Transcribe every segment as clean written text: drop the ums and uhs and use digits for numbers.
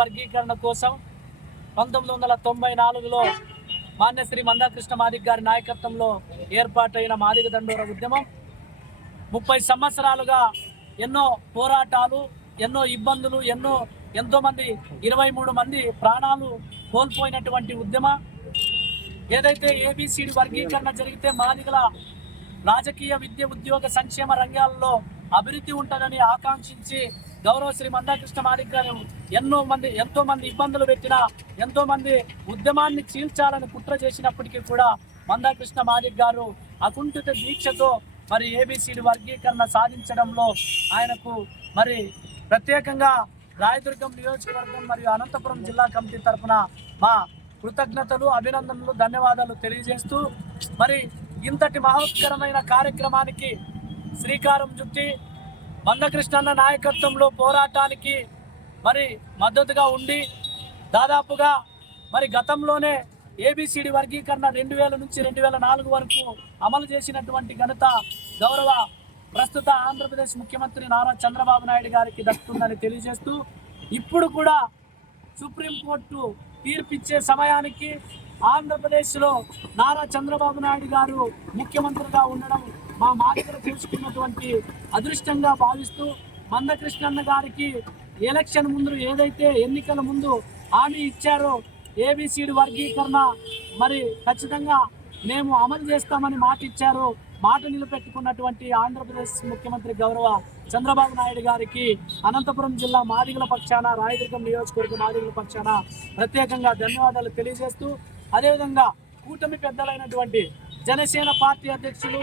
వర్గీకరణ కోసం 1994లో మాన్యశ్రీ మందాకృష్ణ మాదిగ గారి నాయకత్వంలో ఏర్పాటైన మాదిగ దండోర ఉద్యమం 30 సంవత్సరాలుగా ఎన్నో పోరాటాలు, ఎన్నో ఇబ్బందులు, ఎంతో మంది 23 మంది ప్రాణాలు కోల్పోయినటువంటి ఉద్యమం. ఏదైతే ఏబిసిడి వర్గీకరణ జరిగితే మాదిగల రాజకీయ, విద్య, ఉద్యోగ, సంక్షేమ రంగాల్లో అభివృద్ధి ఉంటుందని ఆకాంక్షించి గౌరవ శ్రీ మందాకృష్ణ మాదిగ గారు ఎంతో మంది ఇబ్బందులు పెట్టిన, ఎంతో మంది ఉద్యమాన్ని చీల్చాలని కుట్ర చేసినప్పటికీ కూడా మందాకృష్ణ మాదిగ గారు అకుంఠిత దీక్షతో మరి ఏబిసిడి వర్గీకరణ సాధించడంలో ఆయనకు మరి ప్రత్యేకంగా రాయదుర్గం నియోజకవర్గం మరియు అనంతపురం జిల్లా కమిటీ తరఫున మా కృతజ్ఞతలు, అభినందనలు, ధన్యవాదాలు తెలియజేస్తూ మరి ఇంతటి మహోత్కరమైన కార్యక్రమానికి శ్రీకారం చుట్టి మందకృష్ణన్న నాయకత్వంలో పోరాటానికి మరి మద్దతుగా ఉండి దాదాపుగా మరి గతంలోనే ఏబిసిడి వర్గీకరణ 2000 నుంచి 2004 వరకు అమలు చేసినటువంటి ఘనత గౌరవ ప్రస్తుత ఆంధ్రప్రదేశ్ ముఖ్యమంత్రి నారా చంద్రబాబు నాయుడు గారికి దక్కుతుందని తెలియజేస్తూ ఇప్పుడు కూడా సుప్రీంకోర్టు తీర్పిచ్చే సమయానికి ఆంధ్రప్రదేశ్లో నారా చంద్రబాబు నాయుడు గారు ముఖ్యమంత్రిగా ఉండడం మా మాదిగలు చేసుకున్నటువంటి అదృష్టంగా భావిస్తూ మందకృష్ణన్న గారికి ఎలక్షన్ ముందు ఏదైతే ఎన్నికల ముందు హామీ ఇచ్చారో ఏబిసిడి వర్గీకరణ మరి ఖచ్చితంగా మేము అమలు చేస్తామని మాట ఇచ్చారో మాట నిలబెట్టుకున్నటువంటి ఆంధ్రప్రదేశ్ ముఖ్యమంత్రి గౌరవ చంద్రబాబు నాయుడు గారికి అనంతపురం జిల్లా మాదిగల పక్షాన, రాయదుర్గం నియోజకవర్గ మాదిగల పక్షాన ప్రత్యేకంగా ధన్యవాదాలు తెలియజేస్తూ అదేవిధంగా కూటమి పెద్దలైనటువంటి జనసేన పార్టీ అధ్యక్షులు,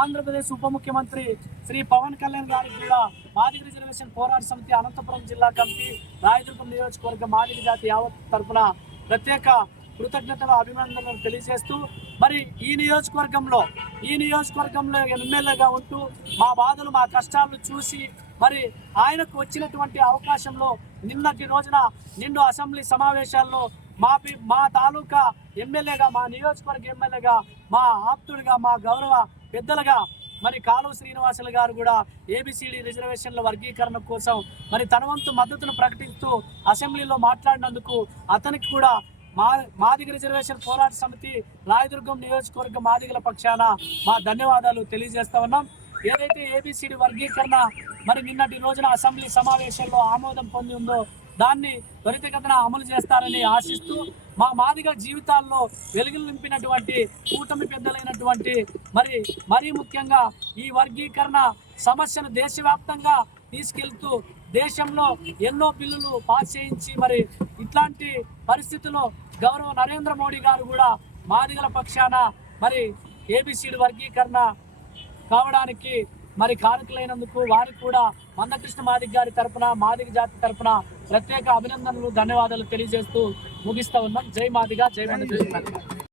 ఆంధ్రప్రదేశ్ ఉప ముఖ్యమంత్రి శ్రీ పవన్ కళ్యాణ్ గారికి కూడా మాదిగ రిజర్వేషన్ పోరాట సమితి అనంతపురం జిల్లా కమిటీ, రాయదుర్గం నియోజకవర్గ మాదిగ జాతి యావత్ తరఫున ప్రత్యేక కృతజ్ఞతలు, అభినందనలు తెలియజేస్తూ మరి ఈ నియోజకవర్గంలో ఎమ్మెల్యేగా ఉంటూ మా బాధలు, మా కష్టాలను చూసి మరి ఆయనకు వచ్చినటువంటి అవకాశంలో నిన్నటి రోజున నిండు అసెంబ్లీ సమావేశాల్లో మా తాలూకా ఎమ్మెల్యేగా, మా నియోజకవర్గ ఎమ్మెల్యేగా, మా ఆప్తుడిగా, మా గౌరవ పెద్దలుగా మరి కాలువ శ్రీనివాసులు గారు కూడా ఏబిసిడి రిజర్వేషన్ల వర్గీకరణ కోసం మరి తన వంతు మద్దతును ప్రకటిస్తూ అసెంబ్లీలో మాట్లాడినందుకు అతనికి కూడా మాదిగ రిజర్వేషన్ పోరాట సమితి రాయదుర్గం నియోజకవర్గ మాదిగల పక్షాన మా ధన్యవాదాలు తెలియజేస్తా ఉన్నాం. ఏదైతే ఏబిసిడి వర్గీకరణ మరి నిన్నటి రోజున అసెంబ్లీ సమావేశంలో ఆమోదం పొంది ఉందో దాన్ని త్వరితగతిన అమలు చేస్తారని ఆశిస్తూ మా మాదిగ జీవితాల్లో వెలుగులు నింపినటువంటి కూటమి పెద్దలైనటువంటి మరీ ముఖ్యంగా ఈ వర్గీకరణ సమస్యను దేశవ్యాప్తంగా తీసుకెళ్తూ దేశంలో ఎన్నో బిల్లులు పాస్ చేయించి మరి ఇట్లాంటి పరిస్థితుల్లో గౌరవ నరేంద్ర మోడీ గారు కూడా మాదిగల పక్షాన మరి ఏబిసిడి వర్గీకరణ కావడానికి మరి కారకులైనందుకు వారికి కూడా మందకృష్ణ మాదిగ గారి తరపున, మాదిగ జాతి తరపున ప్రత్యేక అభినందనలు, ధన్యవాదాలు తెలియజేస్తూ ముగిస్తా ఉన్నాం. జై మాదిగ, జై మందకృష్ణ.